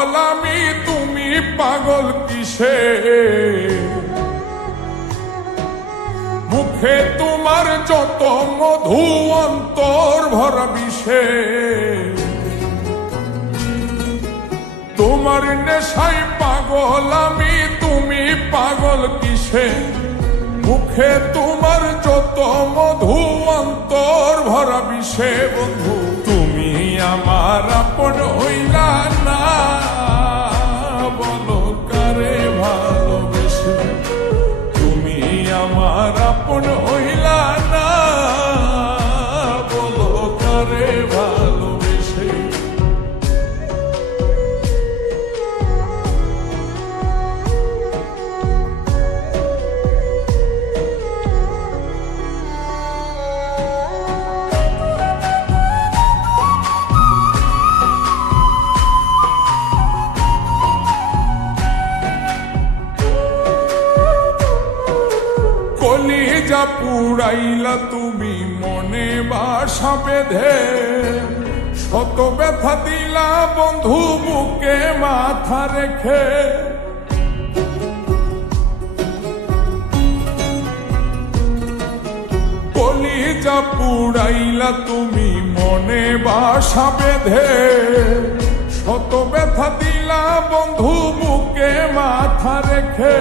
পাগল আমি, তুমি পাগল কিসে? মুখে তোমার যত মধু, অন্তর ভরা বিষে। তোমার নেশায় পাগল আমি, তুমি পাগল কিসে? মুখে তোমার যত মধু, অন্তর ভরা বিষে। বন্ধু তুমি আমার আপন হইলা না, বলো কারে ভালোবেসে? তুমি আমার আপন হইলা না, বলো কারে ভালোবেসে? কলিজা পুরাইলা তুমি মনে বাসা বেঁধে, শত ব্যথা দিলা বন্ধু বুকে মাথা রেখে। কলিজা পুরাইলা তুমি মনে বাসা বেঁধে, শত ব্যথা দিলা বন্ধু বুকে মাথা রেখে।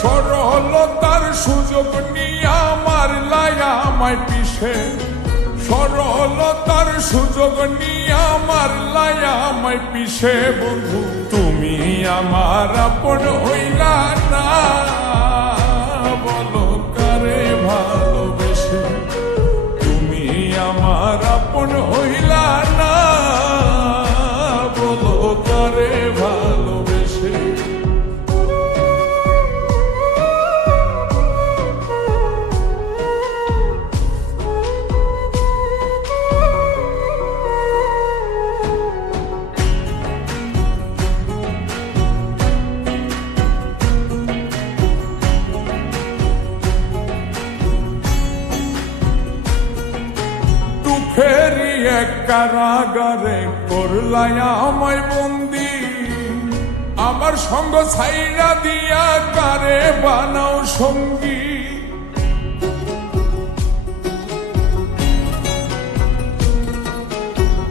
সরলতার সুযোগ নিয়া মারলায়া আমায় পিছে, সরলতার সুযোগ নিয়া মারলায়া আমায় পিছে। বন্ধু তুমি আমার আপন হইলা না, বলো কারে ভালোবেসে? তুমি আমার আপন হইলা না, বলো কারে ভালোবেসে? ফেরি এক কারাগারে করলাই আমায় বন্দি, আমার সঙ্গ ছাইরা দিয়া কারে বানাও সঙ্গী।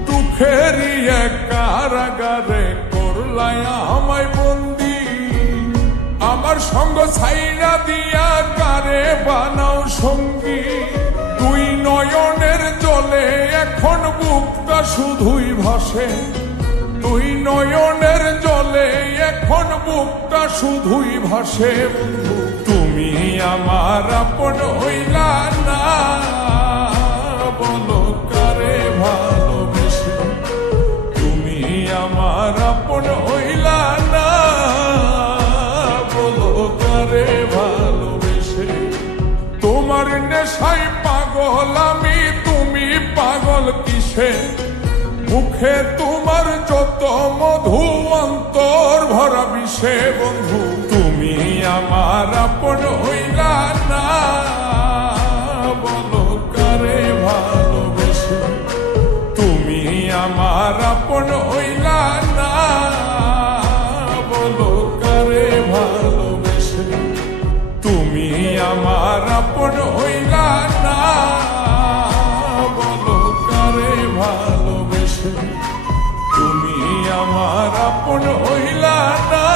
দুঃখেরই এক কারাগারে করলাই আমায় বন্দি, আমার সঙ্গ ছাইরা দিয়া কারে বানাও সঙ্গী। দুই নয়নের জলে এখন বুকটা শুধুই ভাসে, দুই নয়নের জলে এখন বুকটা শুধুই ভাসে। বন্ধু তুমি আমার আপন হইলা না, বলো কারে ভালোবেসে? তুমি আমার আপন হইলা না, বলো কারে ভালোবেসে? তোমার নেশায় পাগল আমি, তুমি পাগল কিসে? মুখে তোমার যত মধু, অন্তর ভরা বিষে। বন্ধু তুমি আমার আপন হইলা না, বলো কারে ভালোবেসে? তুমি আমার আপন হইলা না, বলো কারে ভালোবেসে? তুমি আমার আপন হইলা না, বলো কারে ভালোবেসে? তুমি আমার আপন হইলা না।